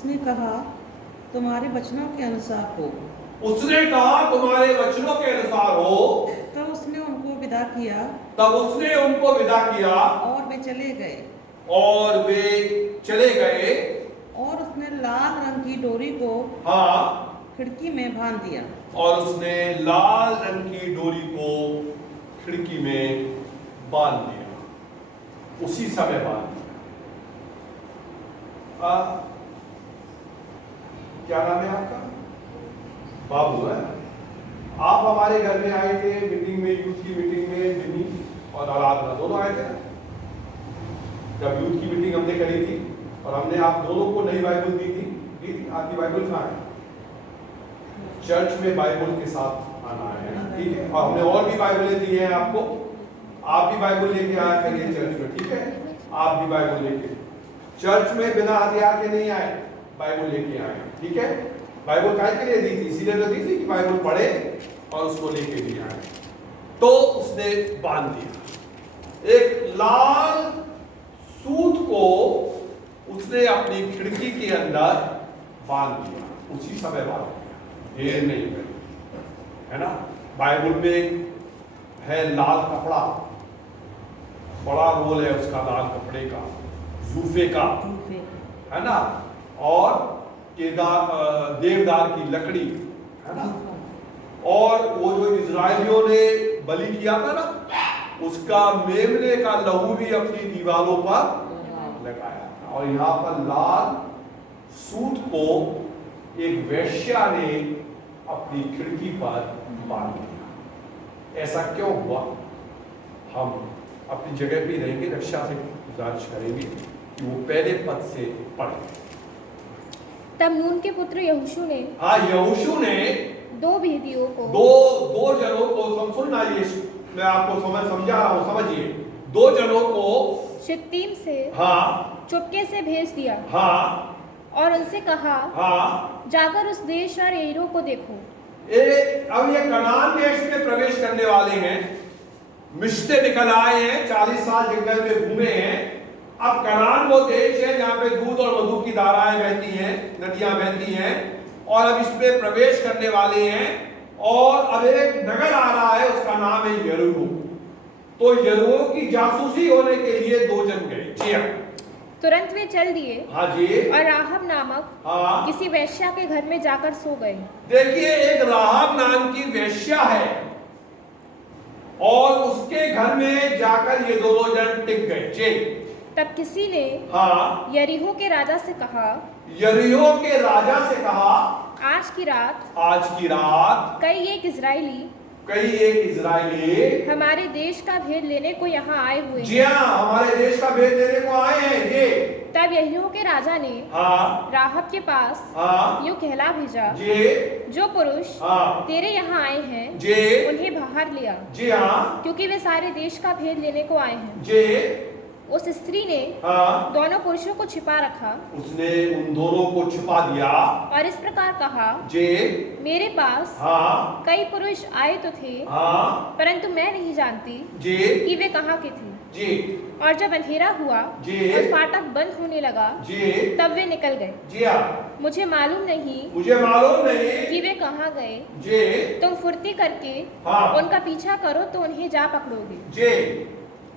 उसने कहा तुम्हारे वचनों के अनुसार हो। उसने कहा तुम्हारे वचनों के अनुसार हो। तब उसने उनको विदा किया तब उसने उनको विदा किया और वे चले गए। और वे चले गए। और उसने लाल रंग की डोरी को हाँ, खिड़की में बांध दिया। और उसने लाल रंग की डोरी को खिड़की में बांध दिया, उसी समय बांध दिया। क्या नाम है आपका? बाबू है। आप हमारे घर में आए थे मीटिंग में, यूथ की मीटिंग में, जिमी और आराधना दोनों आए थे। जब यूथ की मीटिंग हमने करी थी और हमने आप दोनों को नई बाइबल दी थी। आपकी बाइबल कहाँ है? चर्च में बाइबल के साथ आना है ना, ठीक है। और हमने और भी बाइबलें दी हैं आपको। आप भी बाइबल लेके आया करिए चर्च में, ठीक है। आप भी बाइबल लेके चर्च में बिना हथियार के नहीं आए, बाइबल लेके आए, ठीक है। बाइबल काय के लिए दी थी? इसीलिए तो दी थी कि बाइबल पढ़े और उसको लेके भी आए। तो उसने बांध दिया एक लाल सूत को, उसने अपनी खिड़की के अंदर बांध दिया, उसी समय बांध दिया, देर नहीं करी, है ना। बाइबल में है लाल कपड़ा, बड़ा रोल है उसका लाल कपड़े का, जूफे का, है ना। और देवदार की लकड़ी, है ना। और वो जो इजरायलियों ने बलि किया था ना, उसका मेमने का लहू भी अपनी दीवारों पर लगाया था। और यहाँ पर लाल सूत को एक वेश्या ने अपनी खिड़की पर बांध दिया। ऐसा क्यों हुआ? हम अपनी जगह पे रहेंगे, रक्षा से गुजारिश करेंगे कि वो पहले पद से पढ़े। तब नून के पुत्र यहोशू ने, हाँ, यहोशू ने दो भेदियों को, दो जनों को, सुनना, ये मैं आपको समझा रहा हूँ, समझिए। दो जनों को शित्तीम से हाँ चुपके से भेज दिया हाँ और उनसे कहा, हाँ, जाकर उस देश और एरो को देखो। अब ये कनान देश में प्रवेश करने वाले हैं, मिस्र से निकल आए हैं, 40 साल जंगल में घूमे हैं। अब कनान वो देश है जहां पे दूध और मधु की धाराएं बहती हैं, नदियां बहती हैं, और अब इसमें प्रवेश करने वाले हैं। और अब एक नगर आ रहा है, उसका नाम है यरीहो। तो यरीहो की जासूसी होने के लिए दो जन गए। जी हाँ, तुरंत वे चल दिए, हाँ जी, और राहब नामक हाँ, किसी वेश्या के घर में जाकर सो गए। देखिए, एक राहब नाम की वेश्या है और उसके घर में जाकर ये दोनों जन टिक गए। जी। तब किसी ने हाँ, यरीहो के राजा से कहा, यरीहो के राजा से कहा, आज की रात कई एक इजराइली हमारे देश का भेद लेने को यहाँ आए हुए जी हैं। हाँ, हमारे देश का भेद लेने को आए हैं। जी। तब यरीहो के राजा ने हाँ, राहब के पास हाँ, यूं कहला भेजा, जी, जो पुरुष हाँ, तेरे यहाँ आए हैं जी, उन्हें बाहर लिया, जी हाँ, क्योंकि वे सारे देश का भेद लेने को आए हैं। जी, उस स्त्री ने हाँ, दोनों पुरुषों को छिपा रखा उसने उन दोनों को छिपा दिया और इस प्रकार कहा, जी, मेरे पास हाँ, कई पुरुष आए तो थे, हाँ, परंतु मैं नहीं जानती जी, कि वे कहाँ के थे। जी, और जब अंधेरा हुआ जी, और फाटक बंद होने लगा, जी, तब वे निकल गए। जी हाँ, मुझे मालूम नहीं कि वे कहाँ गए। जी, तुम फुर्ती करके हाँ, उनका पीछा करो तो उन्हें जा पकड़ोगे। जी,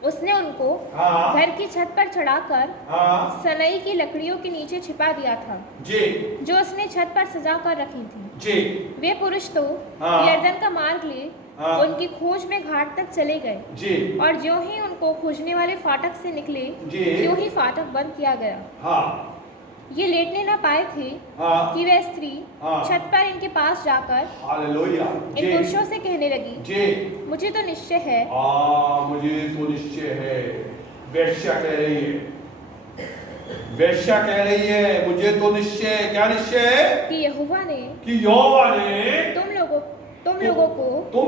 उसने उनको हाँ, घर की छत पर चढ़ाकर हाँ, सनई की लकड़ियों के नीचे छिपा दिया था, जी, जो उसने छत पर सजा कर रखी थी। जी, वे पुरुष तो हाँ, यरदन का मार्ग ले हाँ, उनकी खोज में घाट तक चले गए, जी, और ज्यों ही उनको खोजने वाले फाटक से निकले, जी, त्यों ही फाटक बंद किया गया। हाँ, ये लेटने न पाए थे हाँ, कि वह स्त्री हाँ, छत पर इनके पास जाकर हालेलुया, इन पुरुषों से कहने लगी, जी, मुझे तो निश्चय है, मुझे तो निश्चय है। वेश्या कह रही है, वेश्या कह रही है, मुझे तो निश्चय है। क्या निश्चय है? कि यहोवा ने तुम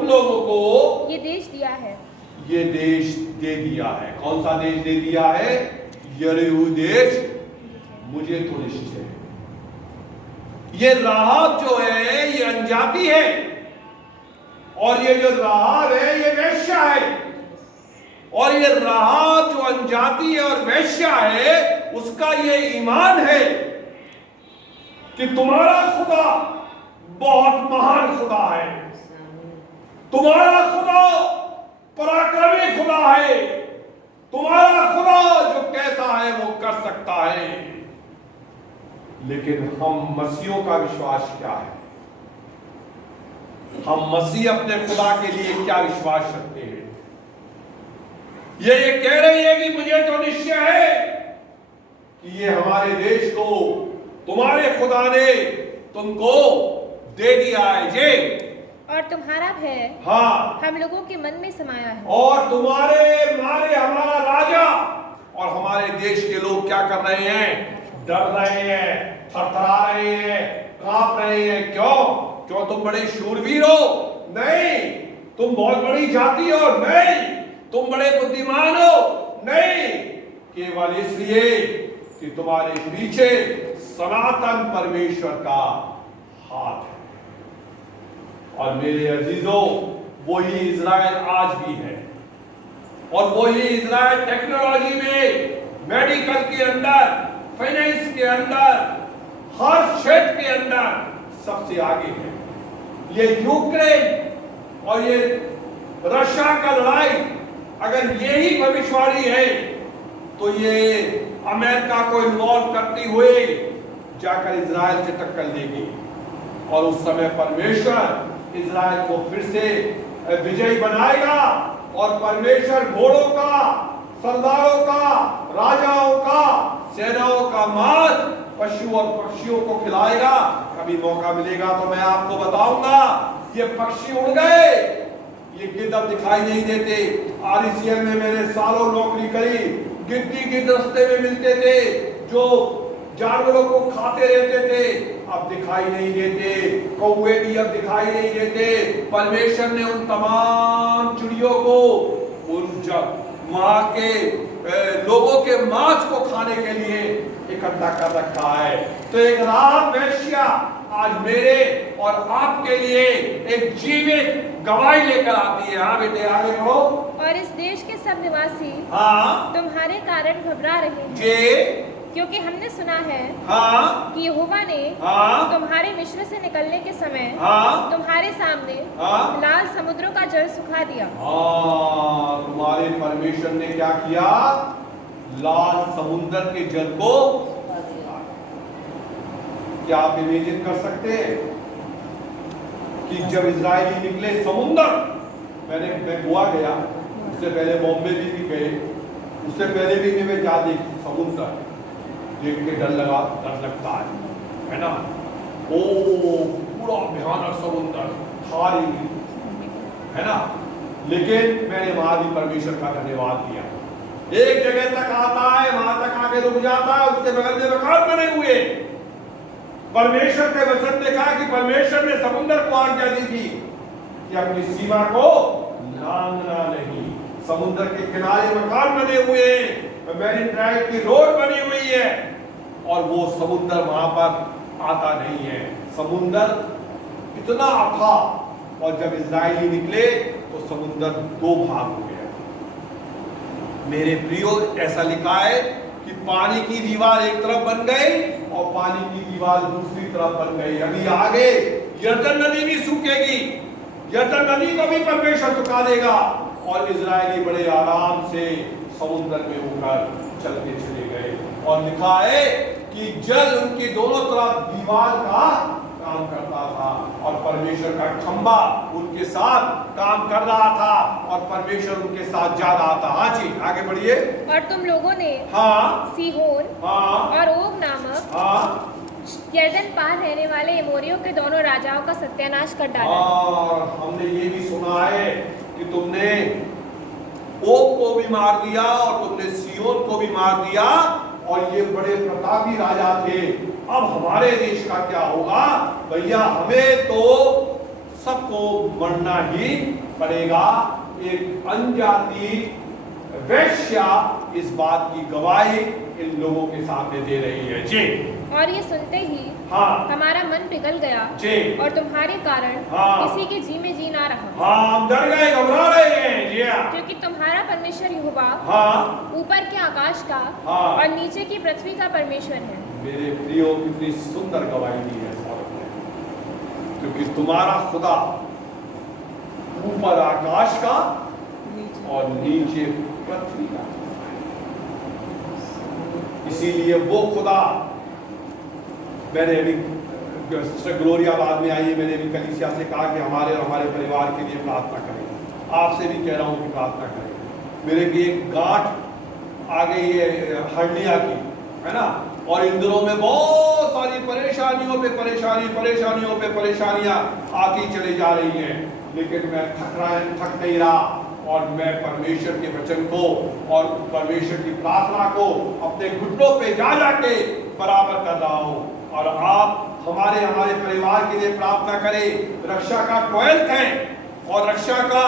लोगों को ये देश दिया है। ये देश दे दिया है। कौन सा देश दे दिया है? यरीहो देश। मुझे तो निश्चय है। ये राहब जो है ये अनजाती है, और ये जो राहब है ये वेश्या है। और ये राहब जो अनजाती है और वेश्या है, उसका ये ईमान है कि तुम्हारा खुदा बहुत महान खुदा है, तुम्हारा खुदा पराक्रमी खुदा है, तुम्हारा खुदा जो कहता है वो कर सकता है। लेकिन हम मसीहों का विश्वास क्या है? हम मसीह अपने खुदा के लिए क्या विश्वास रखते हैं? ये कह रही है कि मुझे तो निश्चय है कि ये हमारे देश को तुम्हारे खुदा ने तुमको दे दिया है जे, और तुम्हारा भय हाँ हम लोगों के मन में समाया है। और तुम्हारे मारे हमारा राजा और हमारे देश के लोग क्या कर रहे हैं? डर रहे हैं, थरथरा रहे हैं, कांप रहे हैं। क्यों तुम बड़े शूरवीर हो? नहीं। तुम बहुत बड़ी जाति हो? नहीं। तुम बड़े बुद्धिमान हो? नहीं। केवल इसलिए कि तुम्हारे पीछे सनातन परमेश्वर का हाथ है। और मेरे अजीजों, वही इज़राइल आज भी है, और वही इज़राइल टेक्नोलॉजी में, मेडिकल के अंदर, फाइनेंस के अंदर, हर क्षेत्र के अंदर सबसे आगे है। ये यूक्रेन और ये रशिया का लड़ाई, अगर यही भविष्यवाणी है तो ये अमेरिका को इन्वॉल्व करती हुई जाकर इज़राइल से टक्कर देगी, और उस समय परमेश्वर इज़राइल को फिर से विजयी बनाएगा, और परमेश्वर घोड़ों का, सरदारों का, राजाओं का, सेनाओं का मांस पशु और पक्षियों को खिलाएगा। कभी मौका मिलेगा तो मैं आपको बताऊंगा। ये पक्षी उड़ गए, ये गिद्ध अब दिखाई नहीं देते। RCM में मैंने सालों नौकरी करी, गिद्ध रास्ते में मिलते थे जो जानवरों को खाते रहते थे, अब दिखाई नहीं देते। कौवे भी अब दिखाई नहीं देते। परमेश्वर ने उन तमाम चिड़ियों को उन वहां के लोगों के मांस को खाने के लिए इकट्ठा कर रखा है। तो एक राहब वेश्या आज मेरे और आपके लिए एक जीवित गवाही लेकर आती है। हाँ बेटे, आगे बढ़ो। और इस देश के सब निवासी हाँ तुम्हारे कारण घबरा रहे हैं, जे क्योंकि हमने सुना है हाँ कि यहोवा ने हाँ तुम्हारे मिस्र से निकलने के समय हाँ तुम्हारे सामने हाँ लाल समुद्रों का जल सुखा दिया। हाँ, तुम्हारे परमेश्वर ने क्या किया? लाल समुद्र के जल को। क्या आप इमेजिन कर सकते हैं कि जब इजरायली निकले समुद्र, मैं गोवा गया, उससे पहले बॉम्बे भी गए, उससे पहले भी मैं जा देखी समुद्र, देख के डर लगता है ना। ओ पूरा भयानक समुद्र था ही, है ना। लेकिन मैंने वहां भी परमेश्वर का धन्यवाद दिया। एक जगह तक आता है, वहां तक आके रुक जाता है, उसके बगल में मकान बने हुए। परमेश्वर के वचन ने कहा कि परमेश्वर ने समुद्र को आज्ञा दी थी कि अपनी सीमा को लांघना नहीं। समुद्र के किनारे मकान बने हुए हैं, मैरीन ड्राइव की रोड बनी हुई है, और वो समुद्र वहां पर आता नहीं है। समुद्र इतना अथाह, और जब इजरायली निकले तो समुद्र दो भाग हो गया। मेरे प्रियो, ऐसा लिखा है कि पानी की दीवार एक तरफ बन गई और पानी की दीवार दूसरी तरफ बन गई। अभी आगे यरदन नदी भी सूखेगी, यरदन नदी को भी परमेश्वर सुखा देगा, और इजरायली बड़े आराम से समुद्र में होकर चलते चले गए। और लिखा है कि जल उनकी दोनों तरफ दीवार का काम करता था, और परमेश्वर का खंबा उनके साथ काम कर रहा था, और परमेश्वर उनके साथ जा रहा था। हाँ जी, आगे बढ़िए। और तुम लोगों ने हाँ सीहोन हाँ और ओग नामक हाँ यरदन पार रहने वाले एमोरियों के दोनों राजाओं का सत्यानाश कर डाला। और हमने ये भी सुना है कि तुमने ओग को भी मार दिया और तुमने सीहोन को भी मार दिया, और ये बड़े प्रतापी राजा थे। अब हमारे देश का क्या होगा? भैया, हमें तो सबको मरना ही पड़ेगा। एक अनजाति वेश्या इस बात की गवाही इन लोगों के सामने दे रही है जी। और ये सुनते ही हाँ हमारा मन पिघल गया जी, और तुम्हारे कारण हाँ किसी के जी में जी ना रहा। हाँ, हम डर गए, घबरा रहे हैं जी। क्योंकि तुम्हारा परमेश्वर यहोवा हाँ ऊपर के आकाश का हाँ और नीचे की पृथ्वी का परमेश्वर है। मेरे प्रियो कितनी सुंदर गवाही दी है इस औरत ने, क्योंकि तुम्हारा खुदा ऊपर आकाश का और नीचे पृथ्वी का, इसीलिए वो खुदा, मैंने अभी सिस्टर ग्लोरिया बाद में आई है, मैंने अभी कलीसिया से कहा कि हमारे और हमारे परिवार के लिए प्रार्थना करें। आपसे भी कह रहा हूं कि प्रार्थना करें। मेरे भी एक गांठ आ गई है हर्निया की, है ना, और इन दिनों में बहुत सारी परेशानियों पे परेशानियां आती चली जा रही हैं, लेकिन मैं थक नहीं रहा, और मैं परमेश्वर के वचन को और परमेश्वर की प्रार्थना को अपने घुटनों पे जा जाके बराबर कर रहा हूं। और आप हमारे परिवार के लिए प्रार्थना करें। रक्षा का 12th है और रक्षा का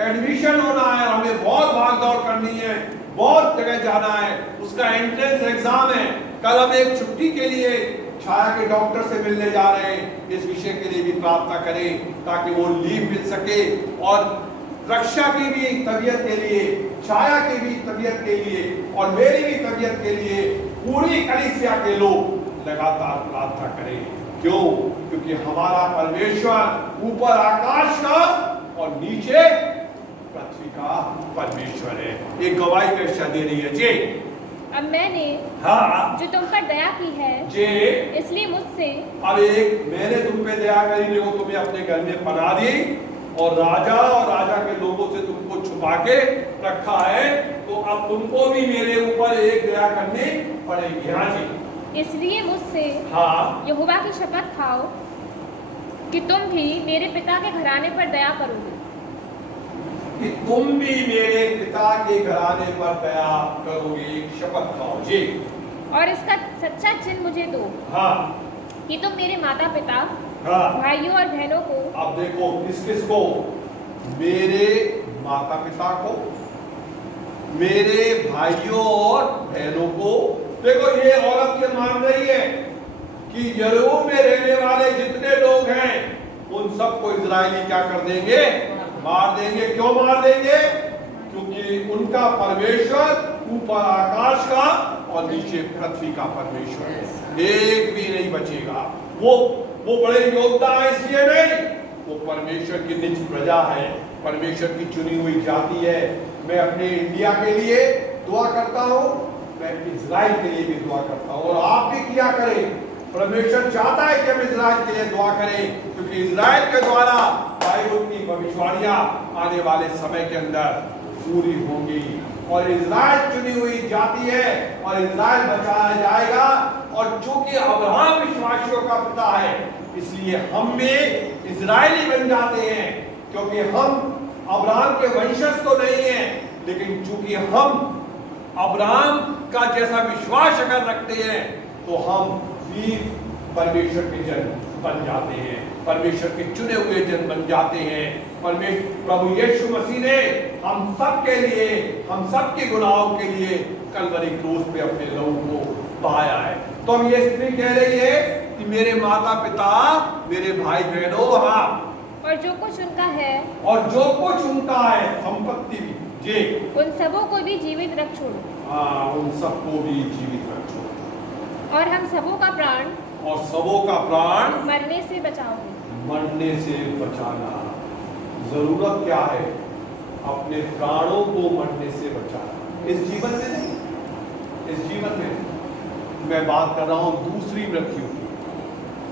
एडमिशन होना है, हमें बहुत भाग दौड़ करनी है, बहुत जगह जाना है, उसका एंट्रेंस एग्जाम है। कल हम एक छुट्टी के लिए छाया के डॉक्टर से मिलने जा रहे हैं, इस विषय के लिए भी प्रार्थना करें ताकि वो लीव मिल सके, और रक्षा की भी तबीयत के लिए, छाया की भी तबीयत के लिए और मेरी भी तबीयत के लिए पूरी कलीसिया के लोग लगातार प्रार्थना करें। क्यों? क्योंकि हमारा परमेश्वर ऊपर आकाश का और नीचे पृथ्वी का परमेश्वर है। एक गवाही पेशा दे रही है जी। अब मैंने हाँ जो तुम पर दया की है जी, इसलिए मुझसे, अब एक मैंने तुम पे दया करी, देखो तुम्हें अपने घर में पना दी और राजा के लोगों से तुमको छुपा के रखा है, तो अब तुमको भी मेरे ऊपर एक दया करनी पड़ेगी। हाँ जी, इसलिए मुझसे हाँ यहोवा की शपथ खाओ कि तुम भी मेरे पिता के घराने पर दया करोगे, कि तुम भी मेरे पिता के घराने पर दया करोगे। एक शपथ खाओ जी। और इसका सच्चा चिन्ह मुझे दो हाँ कि तुम मेरे माता पिता, हाँ, भाइयों और बहनों को, अब देखो किस को, मेरे माता पिता को, मेरे भाइयों और बहनों को। देखो ये औरत ये मान रही है कि यरूशलेम में रहने वाले जितने लोग हैं उन सबको इजरायली क्या कर देंगे? मार देंगे। क्यों मार देंगे? क्योंकि उनका परमेश्वर ऊपर आकाश का और नीचे पृथ्वी का परमेश्वर है, एक भी नहीं बचेगा। वो बड़े योद्धा है इसलिए नहीं, वो परमेश्वर की निज प्रजा है, परमेश्वर की चुनी हुई जाति है। मैं अपने इंडिया के लिए दुआ करता हूँ, मैं इजराइल के लिए भी दुआ करता हूँ, और आप भी किया करें। परमेश्वर चाहता है कि हम इजराइल के लिए दुआ करें, क्योंकि इजराइल के द्वारा बाइबल की भविष्यवाणियां आने वाले समय के अंदर पूरी होंगी, और इजराइल चुनी हुई जाति है और इजराइल बचाया जाएगा। और चूंकि अब्राहम विश्वासियों का पिता है, इसलिए हम भी इजरायली बन जाते हैं, क्योंकि हम अब्राहम के वंशज तो नहीं है, लेकिन चूंकि हम अब्राहम का जैसा विश्वास अगर रखते हैं तो हम भी परमेश्वर के जन बन जाते हैं, परमेश्वर के चुने हुए जन बन जाते हैं। प्रभु यीशु मसीह ने हम सब के लिए, हम सब के गुनाहों के लिए कलवरी क्रूस पे अपने लहू को बहाया है। तो हम ये स्त्री कह रही है कि मेरे माता पिता, मेरे भाई बहनों, हाँ, और जो कुछ उनका है, और जो कुछ उनका है, संपत्ति भी जी, उन सबों को भी जीवित रख छोड़ो। हाँ, उन सबको भी जीवित रख छोड़ो। और हम सबों का प्राण, और सबों का प्राण मरने से बचाओगे। मरने से बचाना। जरूरत क्या है? अपने प्राणों को मरने से बचाना। इस जीवन में नहीं, इस जीवन में मैं बात कर रहा हूं दूसरी मृत्यु की।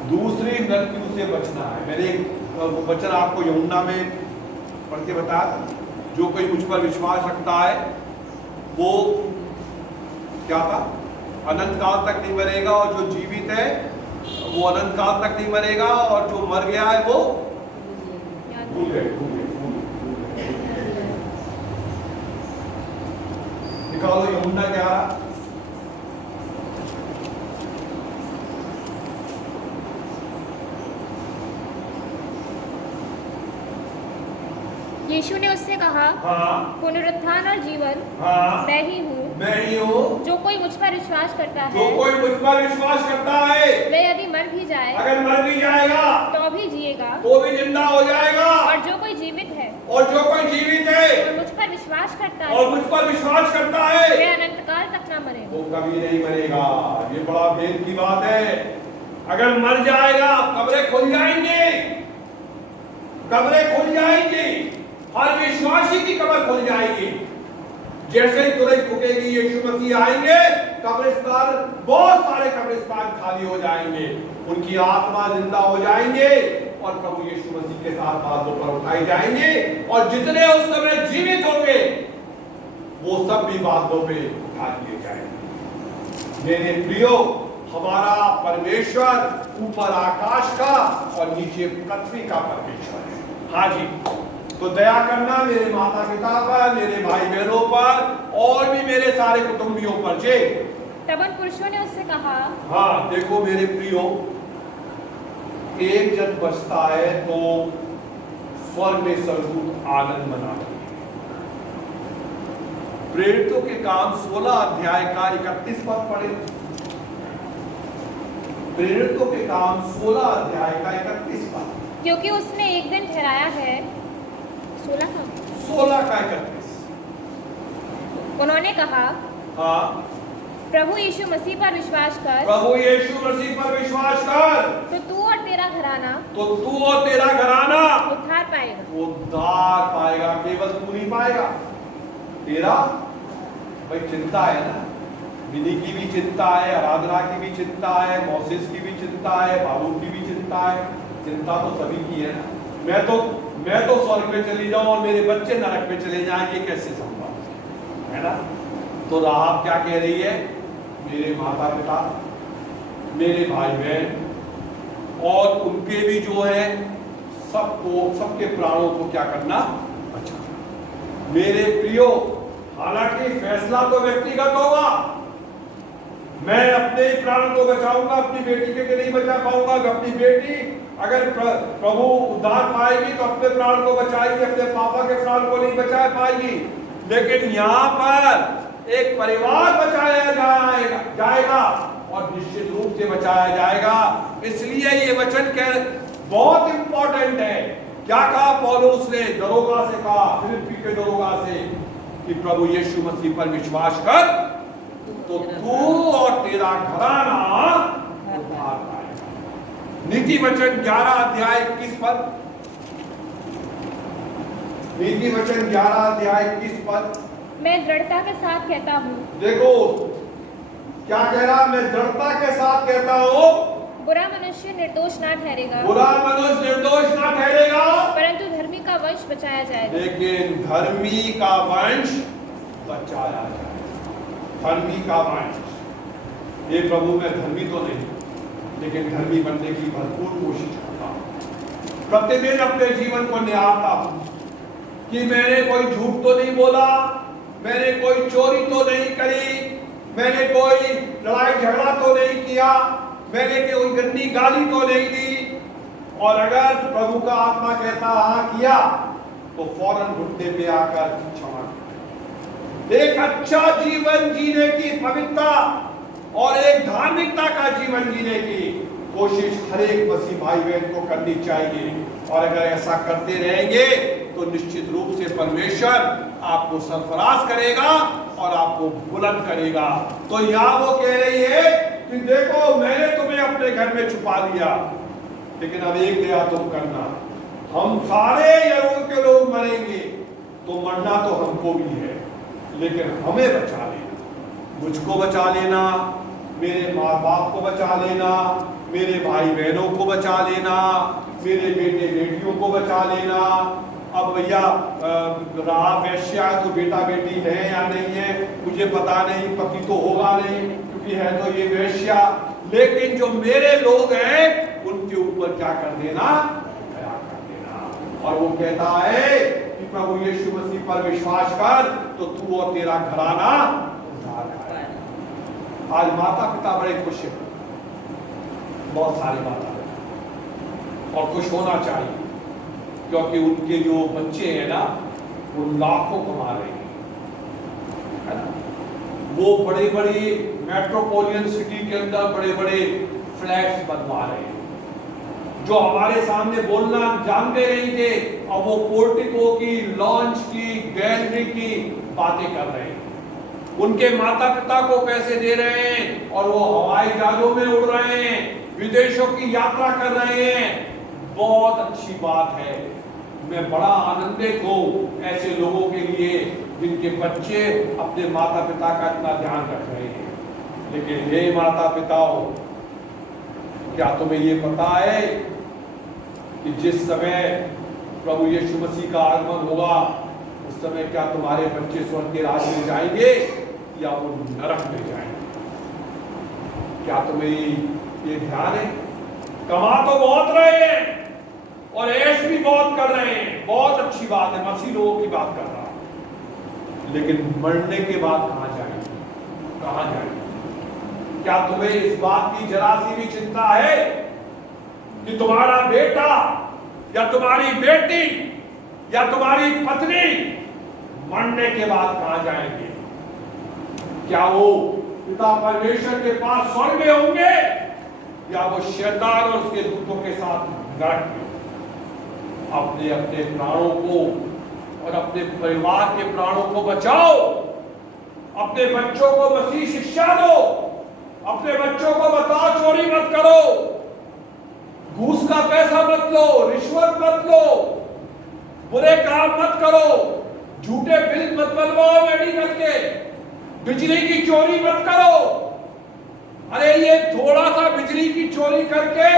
दूसरी मृत्यु से बचना है। मैंने एक वचन आपको यूहन्ना में पढ़ के बताया, जो कोई मुझ पर विश्वास रखता है वो क्या था? अनंत काल तक नहीं मरेगा, और जो जीवित है वो अनंत काल तक नहीं मरेगा, और जो मर गया है वो भूल गए। निकालो यूहन्ना 11। यीशु ने उससे कहा, हाँ, पुनरुत्थान और जीवन हाँ, मैं ही हूँ। मैं ही हूँ। जो कोई मुझ पर विश्वास करता जो है, कोई मुझ पर विश्वास करता है, वह यदि मर भी जाए अगर मर भी जाएगा तो भी जिएगा। तो भी जिंदा हो जाएगा। और जो कोई जीवित है और जो कोई जीवित है और मुझ पर विश्वास करता और है मुझ पर विश्वास करता है वे अनंत काल तक न मरे। वो कभी नहीं मरेगा। ये बड़ा भेद की बात है। अगर मर जाएगा कब्रें खुल जाएंगे, कब्रें खुल जाएंगी, हर विश्वासी की कब्र खुल जाएगी। जैसे ही तुरंत फूकेगी यीशु मसीह आएंगे, कब्रिस्तान, बहुत सारे कब्रिस्तान खाली हो जाएंगे, उनकी आत्मा जिंदा हो जाएंगे और प्रभु यीशु मसीह के साथ बादलों पर उठाए जाएंगे और जितने उस समय जीवित होंगे वो सब भी बादलों पे उठा लिए जाएंगे। मेरे प्रियो, हमारा परमेश्वर ऊपर आकाश का और नीचे पृथ्वी का परमेश्वर है। हाँ जी, तो दया करना मेरे माता पिता पर, मेरे भाई बहनों पर और भी मेरे सारे कुटुंबियों पर। जे तब उन पुरुषों ने उससे कहा, हाँ देखो मेरे प्रियो, एक जब बचता है तो स्वर्ग में स्वर्गदूत आनंद मनाते हैं। प्रेरितों के काम 16 अध्याय का 31 पद पढ़े। प्रेरितों के काम 16 अध्याय का 31 पद। क्योंकि उसने एक दिन ठहराया है। 16 का 31। उन्होंने कहा, हाँ, प्रभु यीशु मसीह पर विश्वास कर, प्रभु यीशु मसीह पर विश्वास कर तो तू और तेरा घराना तो तू और तेरा घराना उद्धार पाएगा। उद्धार पाएगा। केवल तू नहीं पाएगा, तेरा भाई चिंता है ना, विनी की भी चिंता है, आराधना की भी चिंता है, मोसेस की भी चिंता है, बाबू की भी चिंता है। चिंता तो सभी की है ना। मैं तो स्वर्ग में चली जाऊं और मेरे बच्चे नरक में चले जाएं, ये कैसे संभव है ना। तो राहब क्या कह रही है, मेरे माता पिता, मेरे भाई बहन और उनके भी जो है सबको, सबके प्राणों को क्या करना, बचाना। मेरे प्रियो, हालांकि फैसला तो व्यक्तिगत होगा, मैं अपने प्राण को बचाऊंगा, अपनी बेटी के नहीं बचा पाऊंगा। अपनी बेटी अगर प्रभु उद्धार पाएगी तो अपने प्राण को बचाएगी, अपने पापा के प्राण को नहीं बचा पाएगी। लेकिन यहाँ पर एक परिवार बचाया जाएगा और निश्चित रूप से बचाया जाएगा। इसलिए ये वचन बहुत इंपॉर्टेंट है। क्या कहा पौलुस ने दरोगा से, कहा फिलिप्पी के दरोगा से कि प्रभु यीशु मसीह पर विश्वास कर तो तू और तेरा घराना उद्धार पाएगा। नीति वचन 11 अध्याय 21 पद। नीति वचन 11 अध्याय 21 पद। मैं दृढ़ता के साथ कहता हूँ, देखो क्या कह रहा, मैं दृढ़ता के साथ कहता हूँ, बुरा मनुष्य निर्दोष ना ठहरेगा, बुरा मनुष्य निर्दोष ना ठहरेगा, परंतु धर्मी का वंश बचाया जाएगा। लेकिन धर्मी का वंश बचाया जाएगा। धर्मी का वंश, ये प्रभु मैं धर्मी तो नहीं, लेकिन धर्मी बनने की भरपूर कोशिश करता हूँ। प्रतिदिन अपने जीवन को निहारता हूँ कि मैंने कोई झूठ तो नहीं बोला, मैंने कोई चोरी तो नहीं करी, मैंने कोई लड़ाई झगड़ा तो नहीं किया, मैंने कोई गंदी गाली तो नहीं दी। और अगर प्रभु का आत्मा कहता हाँ किया तो फौरन घुटने पे आकर क्षमा कर। एक अच्छा जीवन जीने की पवित्रता और एक धार्मिकता का जीवन जीने की कोशिश हर एक मसीह भाई बहन को करनी चाहिए। और अगर ऐसा करते रहेंगे तो निश्चित रूप से परमेश्वर आपको सरफराज करेगा और आपको बुलंद करेगा। तो यहाँ वो कह रही है कि देखो मैंने तुम्हें अपने घर में छुपा लिया, लेकिन अब एक दया तुम करना, हम सारे यरूशलेम के लोग मरेंगे तो मरना तो हमको भी है, लेकिन हमें बचा लेना, मुझको बचा लेना, मेरे माँ बाप को बचा लेना, मेरे भाई बहनों को बचा लेना, मेरे बेटे बेटियों को बचा लेना। अब भैया राह वैश्या तो बेटा बेटी है या नहीं है मुझे पता नहीं, पति तो होगा नहीं क्योंकि है तो ये वैश्या, लेकिन जो मेरे लोग हैं उनके ऊपर क्या कर देना, दया कर देना। और वो कहता है कि प्रभु यीशु मसीह पर विश्वास कर तो तू और तेरा घराना उद्धार पाएगा। आज माता पिता बड़े खुश हैं, बहुत सारे माता पिता, और खुश होना चाहिए क्योंकि उनके जो बच्चे हैं ना वो लाखों कमा रहे हैं, है ना। वो बड़े बड़े मेट्रोपॉलिटन सिटी के अंदर बड़े बड़े फ्लैट्स बनवा रहे हैं, जो हमारे सामने बोलना जानते नहीं थे, अब वो पोर्टिको की, लॉन्च की, गैलरी की बातें कर रहे हैं। उनके माता पिता को पैसे दे रहे हैं और वो हवाई जहाजों में उड़ रहे हैं, विदेशों की यात्रा कर रहे हैं। बहुत अच्छी बात है। मैं बड़ा आनंदित हूं ऐसे लोगों के लिए जिनके बच्चे अपने माता पिता का इतना ध्यान रख रहे हैं। लेकिन हे माता पिताओं, क्या तुम्हें ये पता है कि जिस समय प्रभु यीशु मसीह का आगमन होगा उस समय क्या तुम्हारे बच्चे स्वर्ग के राज्य में जाएंगे या वो नरक में जाएंगे? क्या तुम्हें ये ध्यान है? कमा तो बहुत रहे हैं और ऐश भी बहुत कर रहे हैं, बहुत अच्छी बात है, मसीह लोगों की बात कर रहा हूं, लेकिन मरने के बाद कहां जाएंगे? कहां जाएंगे? क्या तुम्हें इस बात की जरा सी भी चिंता है कि तुम्हारा बेटा या तुम्हारी बेटी या तुम्हारी पत्नी मरने के बाद कहां जाएंगे? क्या वो पिता परमेश्वर के पास स्वर्ग में होंगे या वो शैतान और उसके दूतों के साथ नरक में? अपने अपने प्राणों को और अपने परिवार के प्राणों को बचाओ। अपने बच्चों को मसीह शिक्षा दो। अपने बच्चों को बताओ चोरी मत करो, घूस का पैसा मत लो, रिश्वत मत लो, बुरे काम मत करो, झूठे बिल मत बनवाओ मेडिकल के, बिजली की चोरी मत करो। अरे ये थोड़ा सा बिजली की चोरी करके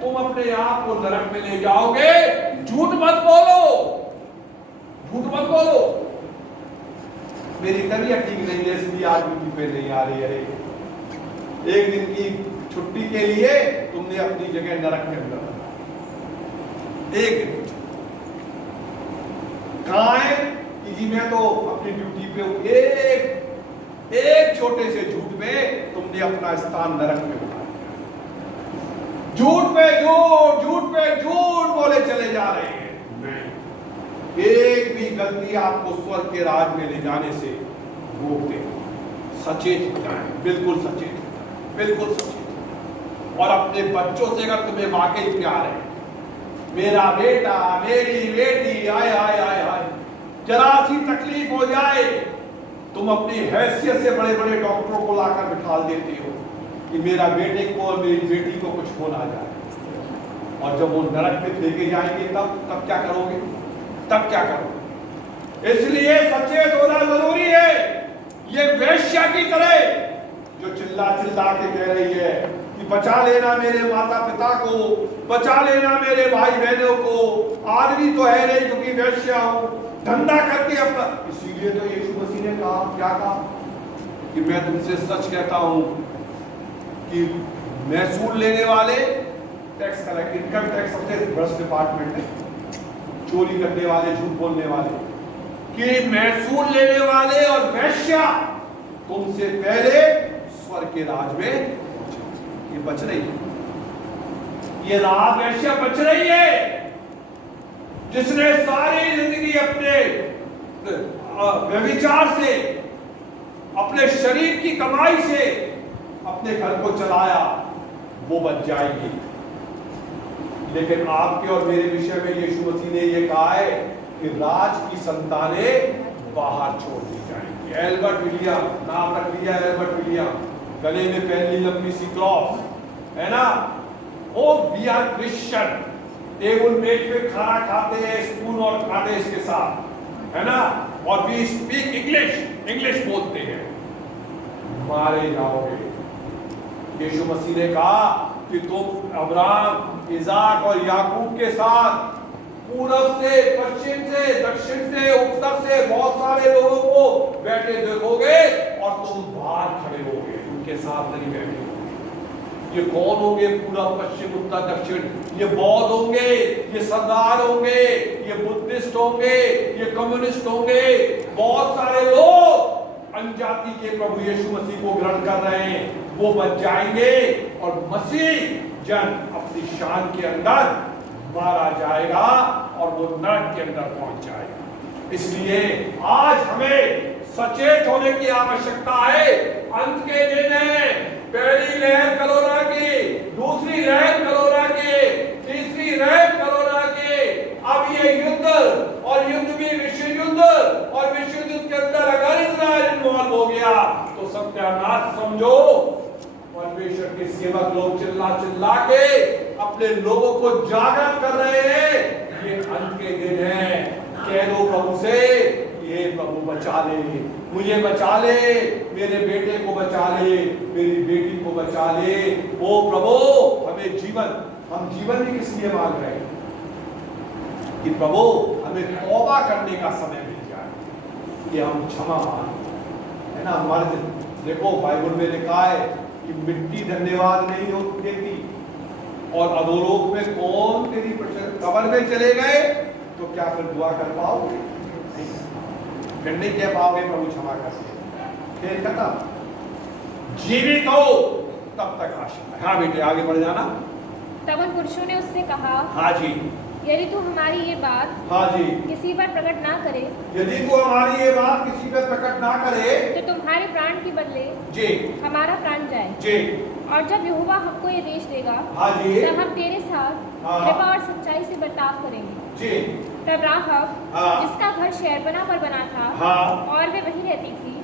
तुम अपने आप को नरक में ले जाओगे। झूठ मत बोलो, झूठ मत बोलो। मेरी तबीयत ठीक नहीं है इसलिए आज ड्यूटी पे नहीं आ रही है। एक दिन की छुट्टी के लिए तुमने अपनी जगह नरक के अंदर रखा। एक दिन कहां है कि जी मैं तो अपनी ड्यूटी पे हूं। एक छोटे से झूठ में तुमने अपना स्थान नरक में बना दिया। झूठ पे झूठ, झूठ पे झूठ बोले चले जा रहे हैं। नहीं, एक भी गलती आपको स्वर्ग के राज में ले जाने से रोक दे। सचेत हो जाए, बिल्कुल सचेत, बिल्कुल सचेत। और अपने बच्चों से अगर तुम्हें वाकई प्यार है, मेरा बेटा, मेरी बेटी, आए आए आए आए, जरा सी तकलीफ हो जाए तुम अपनी हैसियत से बड़े बड़े डॉक्टरों को लाकर बिठा देते हो कि मेरा बेटे को और मेरी बेटी को कुछ हो ना जाए। और जब वो नरक में फेंके जाएंगे तब क्या करोगे? तब क्या करोगे? इसलिए सचेत होना जरूरी है। ये वेश्या की तरह जो चिल्ला चिल्ला के कह रही है कि बचा लेना मेरे माता पिता को, बचा लेना मेरे भाई बहनों को, आदमी तो है नहीं क्योंकि वेश्या हूं, धंधा करके अपना। इसीलिए तो यीशु मसीह ने कहा, क्या कहा कि मैं तुमसे सच कहता हूं कि महसूल लेने वाले, टैक्स कलेक्ट, इनकम टैक्स सबसे भ्रष्ट डिपार्टमेंट है, चोरी करने वाले, झूठ बोलने वाले, कि महसूल लेने वाले और वेश्या तुमसे पहले स्वर्ग के राज में ये बच रही है। ये राह वेश्या बच रही है जिसने सारी जिंदगी अपने व्यभिचार से, अपने शरीर की कमाई से अपने घर को चलाया, वो बच जाएगी। लेकिन आपके और मेरे विषय में यीशु मसीह ने ये कहा है कि राज की संतानें बाहर छोड़ दी जाएंगी। एल्बर्ट विलियम, नाम रख लिया एल्बर्ट विलियम, गले में पहली लंबी सी क्रॉस है ना। Oh we are Christian, table मेज पे खाना खाते हैं स्पून और कांटे इसके साथ, है ना, और वी स्पीक इंग्लिश, इंग्लिश बोलते हैं, मारे जाओगे। यीशु मसीह ने कहा कि तुम अब्राहम, इज़ाक और याकूब के साथ पूरब से, पश्चिम से, दक्षिण से, उत्तर से बहुत सारे लोगों को बैठे देखोगे और तुम बाहर खड़े होगे, उनके साथ नहीं बैठे। ये कौन होंगे? पूरब, पश्चिम, उत्तर, दक्षिण। ये बौद्ध होंगे, ये सरदार होंगे, ये बुद्धिस्ट होंगे, ये कम्युनिस्ट होंगे। बहुत सारे लोग अनजाति के प्रभु यीशु मसीह को ग्रहण कर रहे हैं, वो बच जाएंगे और मसीह जन अपनी शान के अंदर मारा जाएगा और वो नरक के अंदर पहुंच जाएगा। इसलिए आज हमें सचेत होने की आवश्यकता है। अंत के दिन है, पहली लहर कोरोना की, दूसरी लहर कोरोना की, तीसरी रहे कोरोना के। अब ये युद्ध और युद्ध भी विश्व युद्ध, और विश्व युद्ध के अंदर अगर इजराइल इन्वॉल्व हो गया तो सत्यानाश समझो। परमेश्वर के सेवक लोग चिल्ला चिल्ला के अपने लोगों को जागृत कर रहे हैं। ये अंत के दिन है। कह दो प्रभु से, ये प्रभु बचा ले, मुझे बचा ले, मेरे बेटे को बचा ले, मेरी बेटी को बचा ले। ओ प्रभु, हमें जीवन, हम जीवन भी किस लिए मांग रहे हैं कि प्रभु हमें तौबा करने का समय मिल जाए कि हम क्षमा मांगे, है ना। हमारे देखो बाइबल में लिखा है कि मिट्टी धन्यवाद नहीं देती, और अधोलोक में कौन तेरी कब्र में चले गए तो क्या फिर दुआ कर पाओगे? फिर नहीं कह पाओगे प्रभु क्षमा कर। फिर खत्म, जीवित हो तब तक आशा। हाँ बेटे आगे बढ़ जाना। तब उन पुरुषों ने उससे कहा, हाँ जी, यदि तू हमारी ये बात हाँ जी, किसी पर प्रकट ना करे, यदि तू हमारी ये बात किसी पर प्रकट ना करे तो तुम्हारे प्राण के बदले जी, हमारा प्राण जाए। जी, और जब यहोवा हमको ये देश देगा, हाँ जी, तब हम तेरे साथ हाँ, कृपा और सच्चाई से बर्ताव करेंगे। जी। तब राहब, हाँ, जिसका घर शहरपनाह पर बना था, हाँ, और वे वहीं रहती थी,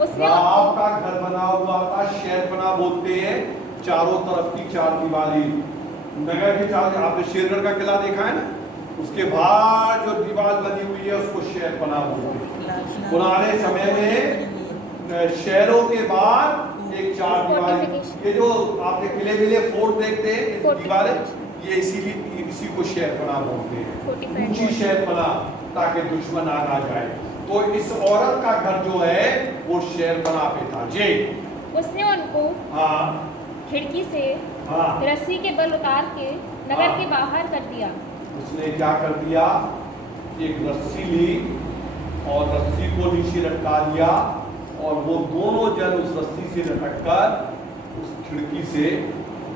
उसने राहब का घर बना हुआ था, शहरपनाह बोलते हैं चारों तरफ की चार दीवारी। नगर के चार, आपने शेरगढ़ का किला देखा है ना, उसके बाहर जो दीवार बनी हुई है उसको शहरपनाह बोलते हैं। पुराने समय में शहरों के बाद एक चार दीवारी, ये जो आपने किले विले फोर्ट देखते हैं दीवारें, ये इसीलिए इसी को शहरपनाह बोलते हैं, ऊंची शहरपनाह, ताकि दुश्मन आ ना जाए। तो इस औरत का घर जो है वो शहरपनाह पे था जी। उसने उनको हाँ, खिड़की से हाँ, रस्सी के बल उतार के नगर हाँ, के बाहर कर दिया। उसने क्या कर दिया, एक रस्सी ली और रस्सी को नीचे लटका दिया, और वो दोनों जन उस रस्सी से लटक कर उस खिड़की से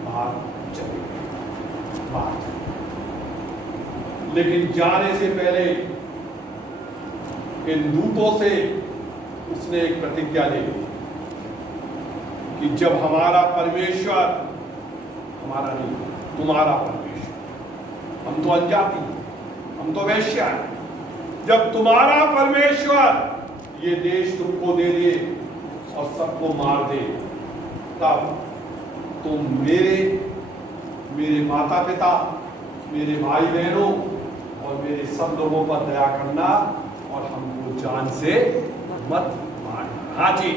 बाहर चले गए, बाहर चले। लेकिन जाने से पहले इन दूतों से उसने एक प्रतिज्ञा ली कि जब हमारा परमेश्वर, हमारा नहीं तुम्हारा परमेश्वर, हम तो अनजाति, हम तो वैश्य हैं, जब तुम्हारा परमेश्वर ये देश तुमको दे दे और सबको मार दे, तब तुम मेरे माता पिता, मेरे भाई बहनों और मेरे सब लोगों पर दया करना और हमको जान से मत मारना। हाँ जी।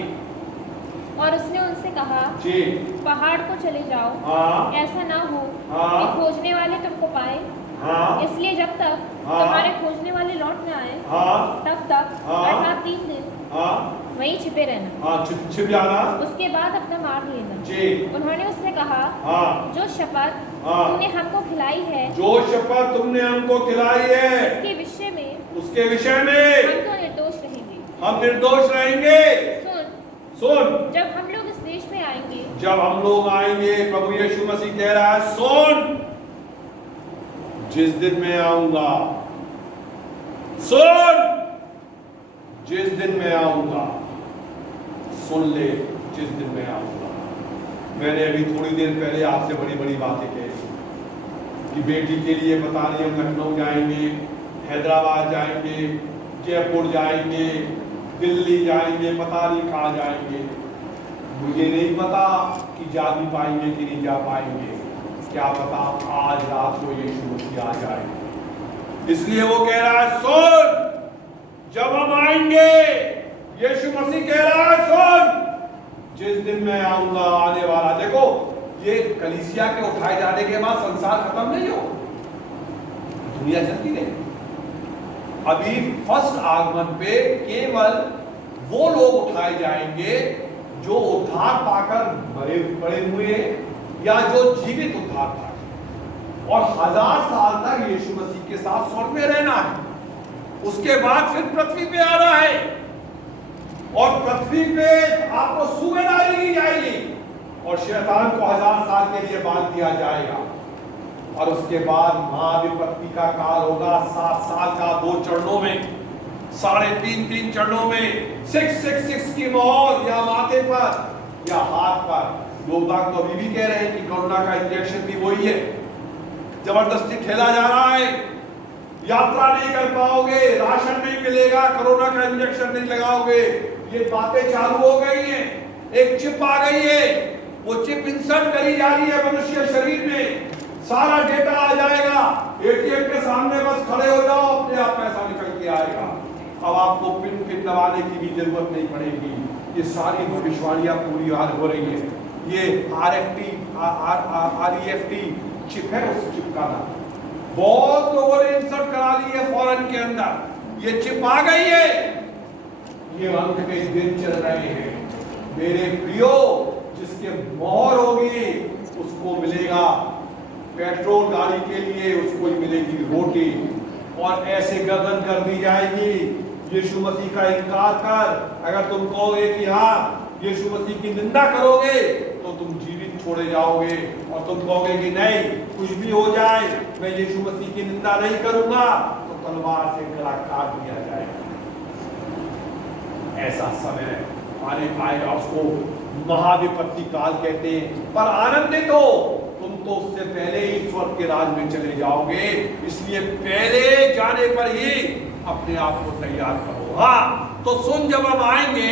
और उसने उनसे कहा, जी, पहाड़ को चले जाओ, हाँ, ऐसा ना हो हाँ, कि खोजने वाले तुमको पाए, हाँ, इसलिए जब तक हाँ, तुम्हारे खोजने वाले लौट न आए, हाँ, तब तक हाँ, अर्थात 3 दिन हाँ, वहीं छिपे रहना, हाँ, छिप जाना, उसके बाद अपना मार लेना। जी। उन्होंने उससे कहा, हाँ, जो शपथ हाँ, तूने हमको खिलाई है, जो शपथ तुमने हमको खिलाई है उसके विषय में में हम तो निर्दोष रहेंगे। हम निर्दोष रहेंगे। सुन, जब हम लोग इस देश में आएंगे, जब हम लोग आएंगे, प्रभु यीशु मसीह कह रहा है, सुन, जिस दिन मैं आऊंगा, सुन, जिस दिन मैं आऊंगा, सुन ले, जिस दिन मैं आऊंगा। मैंने अभी थोड़ी देर पहले आपसे बड़ी बड़ी बातें कही कि बेटी के लिए पता नहीं हम लखनऊ जाएंगे, हैदराबाद जाएंगे, जयपुर जाएंगे, दिल्ली जाएंगे, पता नहीं कहाँ जाएंगे। मुझे नहीं पता कि जा भी पाएंगे कि नहीं जा पाएंगे, क्या पता आज रात को यीशु मसीह आ जाए। इसलिए वो कह रहा है, सुन, जब हम आएंगे, यीशु मसीह कह रहा है, सुन, जिस दिन मैं आऊंगा, आने वाला। देखो, ये कलीसिया के उठाए जाने के बाद संसार खत्म नहीं हो, दुनिया चलती रहे। अभी फर्स्ट आगमन पे केवल वो लोग उठाए जाएंगे जो उद्धार पाकर मरे पड़े हुए या जो जीवित उद्धार पाकर, और 1000 साल तक यीशु मसीह के साथ स्वर्ग में रहना है। उसके बाद फिर पृथ्वी पे आना है, और पृथ्वी पे आपको सूबे डाली दी जाएगी, और शैतान को 1000 साल के लिए बांध दिया जाएगा। और उसके बाद महाविपत्ति का काल होगा, 7 साल का 2 चरणों में, 3.5 चरणों में, 666 की मोहर या माथे पर या हाथ पर। लोग बाग तो अभी भी कह रहे हैं कि कोरोना का इंजेक्शन भी वही है, जबरदस्ती ठेला जा रहा है, यात्रा नहीं कर पाओगे, राशन नहीं मिलेगा, कोरोना का इंजेक्शन नहीं लगाओगे, ये बातें चालू हो गई हैं। एक चिप आ गई है, वो चिप इंसर्ट करी जा रही है मनुष्य शरीर में, सारा डेटा आ जाएगा, एटीएम के सामने बस खड़े हो जाओ, अपने आप पैसा निकल के आएगा। अब आपको पिन दबाने की भी जरूरत नहीं पड़ेगी। ये सारी भविष्यवाणियां पूरी हो रही है। ये REFT चिप है, उस चिप का नाम बहुत लोगों ने इंसर्ट करा ली है फॉरेन के अंदर। ये चिप आ गई है, ये अंत के दिन चल रहे हैं। मेरे प्रियो, जिसके मोहर होगी उसको मिलेगा पेट्रोल गाड़ी के लिए, उसको ही मिलेगी रोटी, और ऐसे गर्दन कर दी जाएगी। यीशु मसीह का इनकार कर, अगर तुम कहोगे कि हाँ यीशु मसीह की निंदा करोगे तो तुम जीवित छोड़े जाओगे, और तुम कहोगे कि नहीं कुछ भी हो जाए मैं यीशु मसीह की निंदा नहीं करूंगा, तो तलवार से गला काट दिया जाएगा। ऐसा समय आने पाएगा, उसको महाविपत्ति काल कहते हैं। पर आनंदित हो, तुम तो उससे पहले ही स्वर्ग के राज में चले जाओगे, इसलिए पहले जाने पर ही अपने आप को तैयार करो। हाँ, तो सुन, जब हम आएंगे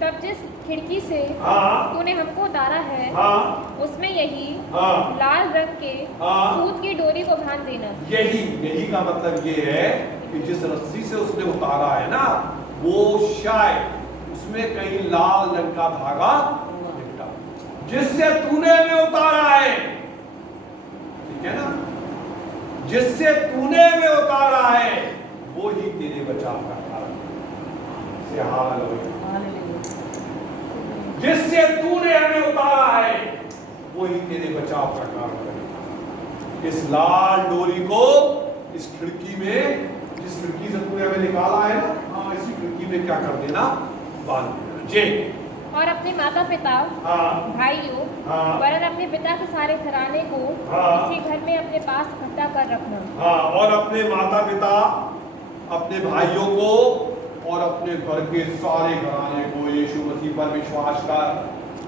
तब जिस खिड़की से हाँ, तूने हमको उतारा है, हाँ, उसमें यही हाँ, लाल रंग के हाँ, सूत की डोरी को बांध देना। यही का मतलब ये है कि जिस रस्सी से उसने उतारा है ना, वो शायद उसमें कहीं लाल रंग का धागा निकला, जिससे तूने में उतारा है, ठीक है ना, जिससे तूने में उतारा है वो ही तेरे बचाव का कारण है। हालेलुया। जिससे तूने हमें उतारा है वो ही तेरे बचाव का कारण बनेगा। इस लाल डोरी को इस खिड़की में, जिस खिड़की से तूने हमें निकाला है ना, हाँ, इसी खिड़की में क्या कर देना, बांध देना। जी। और अपने माता पिता, हाँ, भाइयों, हाँ, वरन अपने पिता के सारे घराने को हाँ, इसी घर में अपने पास इकट्ठा कर रखना। हाँ, और अपने माता पिता, अपने भाइयों को और अपने घर के सारे घराने को यीशु मसीह पर विश्वास कर,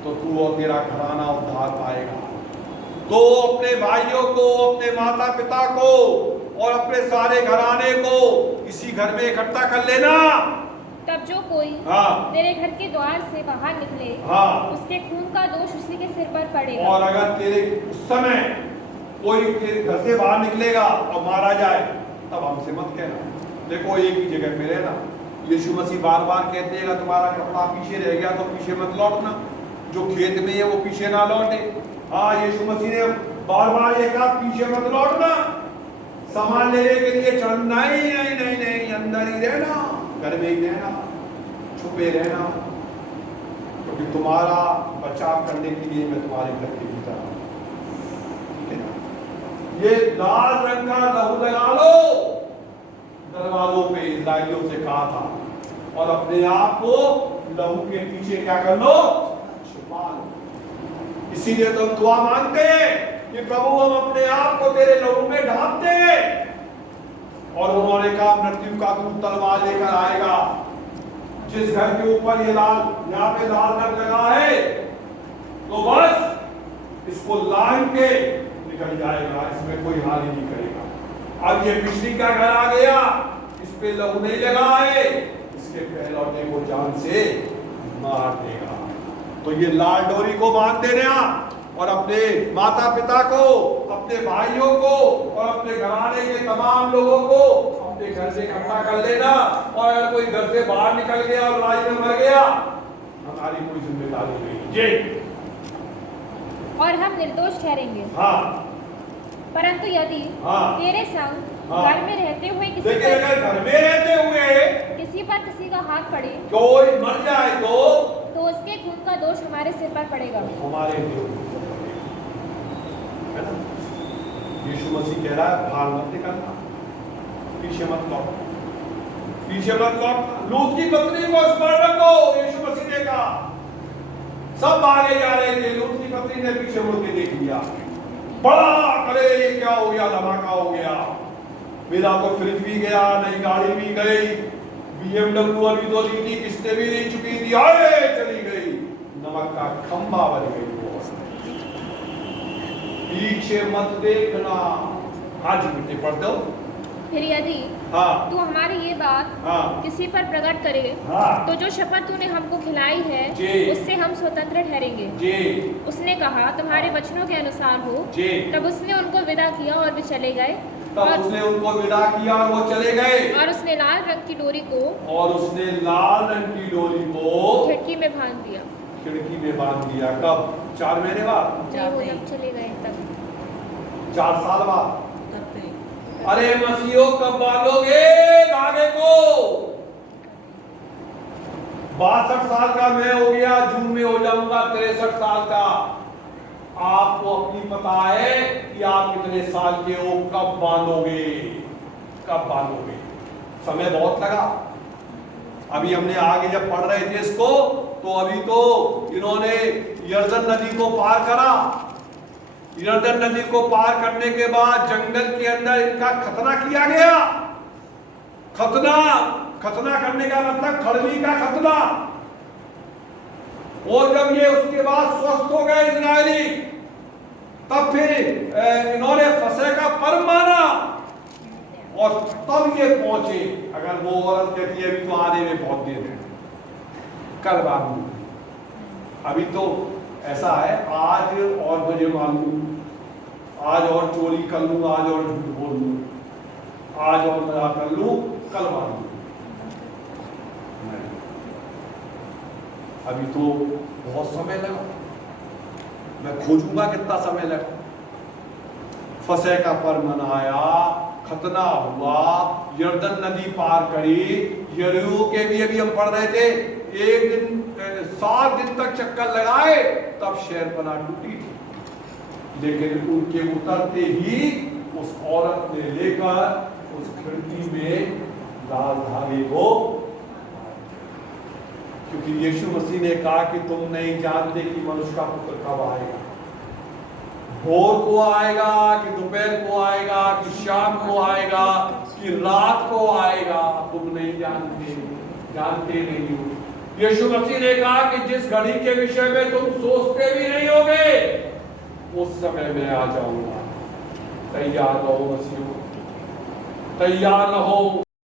तो तू और तेरा घराना उद्धार पाएगा। तो अपने भाइयों को, अपने माता पिता को और अपने सारे घराने को इसी घर में इकट्ठा कर लेना। तब जो कोई हाँ, तेरे घर के द्वार से बाहर निकले, हाँ, उसके खून का दोष उसी के सिर पर पड़ेगा। और अगर तेरे उस समय कोई तेरे घर से बाहर निकलेगा और मारा जाए, तब हमसे मत कहना। देखो, एक ही जगह पे रहना। यीशु मसीह बार बार कहते हैं, तुम्हारा कपड़ा पीछे रह गया तो पीछे मत लौटना, जो खेत में है वो पीछे ना लौटे। हाँ, यीशु मसीह ने बार बार ये कहा, पीछे मत लौटना, सामान लेने के लिए चढ़ना ही नहीं, नहीं, नहीं, अंदर ही रहना, घर में ही रहना, छुपे रहना, क्योंकि तुम्हारा बचाव करने के लिए मैं तुम्हारे घर के भीतर आऊं। ठीक है ना? ये लाल रंग का लहू लगा लो दरवाजों पे, इस्राएलियों से कहा था, और अपने आप को लहू के पीछे क्या कर लो, छुपा लो। इसीलिए तो हम दुआ मांगते हैं कि प्रभु हम अपने आप को तेरे लहू में ढांप दे। और उन्होंने कहा, मृत्यु का दूत तलवार लेकर आएगा। जिस घर के ऊपर ये लाल, यहाँ पे लाल रंग लगा है, तो बस इसको लांग के निकल जाएगा, इसमें कोई हानि नहीं करेगा। अब ये बिजली का घर आ गया, इस पे लहू नहीं लगा है, इसके पहलौठे को जान से मार देगा। तो ये लाल डोरी को बांध देना, और अपने माता पिता को, अपने भाइयों को और अपने घराने के तमाम लोगों को अपने घर से इकट्ठा कर लेना। और अगर कोई घर से बाहर निकल गया और लड़ाई में मर गया, हमारी कोई जिम्मेदारी नहीं। जी। और हम निर्दोष ठहरेंगे। हाँ, परंतु यदि हाँ, तेरे संग हाँ, घर में रहते हुए लेकिन अगर घर में रहते हुए किसी का हाथ पड़े, कोई मर जाए तो उसके खून का दोष हमारे सिर पर पड़ेगा। हमारे है ना? यीशु मसीह कह रहा है, भाग मत निकलना, पीछे मत लौटना, पीछे मत लौटना। लूत की पत्नी को स्मरण रखो, यीशु मसीह ने कहा। सब आगे जा रहे थे, लूत की पत्नी ने पीछे मुड़ के देख लिया, बड़ा करे ये क्या हो गया, धमाका हो गया, मेरा तो फ्रिज भी गया, नई गाड़ी भी गई, BMW अभी तो ली थी, किस्तें भी नहीं चुकी थी, आए चली गई, नमक का खंबा बन गई। वो पीछे मत देखना, हाँ जी बेटे पढ़ते हो। फिर यदि हाँ तू हमारी ये बात हाँ किसी पर प्रकट करे हाँ तो जो शपथ तूने हमको खिलाई जी। है उससे हम स्वतंत्र ठहरेंगे। जी उसने कहा तुम्हारे वचनों के अनुसार हो। जी। तब उसने उनको विदा किया और वे चले गए। तब उसने उनको विदा किया और वो चले गए। और उसने लाल रंग की डोरी को और उसने लाल रंग की डोरी को खिड़की में बांध दिया। खिड़की में बांध दिया। कब? 4 महीने बाद? नहीं, वो जब चले गए तब। 4 साल बाद? करते अरे मसीहो कब बांधोगे धागे को? 62 साल का मैं हो गया, जून में हो जाऊंगा 63 साल का। आपको अपनी पता है कि आप कितने साल के हो, कब बांधोगे? कब बांधोगे? समय बहुत लगा। अभी हमने आगे जब पढ़ रहे थे इसको तो अभी तो इन्होंने यर्दन नदी को पार करा। यर्दन नदी को पार करने के बाद जंगल के अंदर इनका खतना किया गया। खतना करने का मतलब खड़ली का खतना। और जब ये उसके बाद स्वस्थ हो गए इजरायली, तब फिर इन्होंने फसह का पर्व माना और तब ये पहुंचे। अगर वो औरत कहती है अभी तो आने में बहुत देर है, कल बांधू। अभी तो ऐसा है, आज और मुझे मालूम, आज और चोरी कर लूं, आज और झूठ बोल लूं, आज और मजा कर लूं, कल मालूम। अभी तो बहुत समय लगा, मैं खोजूंगा कितना समय लगा। फसह का पर्व मनाया, खतना हुआ, यर्दन नदी पार करी, यरीहो के भी अभी हम पढ़ रहे थे, 7 दिन तक चक्कर लगाए, तब शहरपनाह टूटी थी। लेकिन उनके उतरते ही उस औरत ने लेकर उस खिड़की में लाल धागे को, क्योंकि यीशु मसीह ने कहा कि तुम नहीं जानते कि मनुष्य का पुत्र कब आएगा, भोर को आएगा कि दोपहर को आएगा कि शाम को आएगा कि रात को आएगा, तुम नहीं जानते नहीं हो। यीशु मसीह ने कहा कि जिस घड़ी के विषय में तुम सोचते भी नहीं होगे उस समय में आ जाऊंगा। तैयार रहो मसीह, तैयार रहो।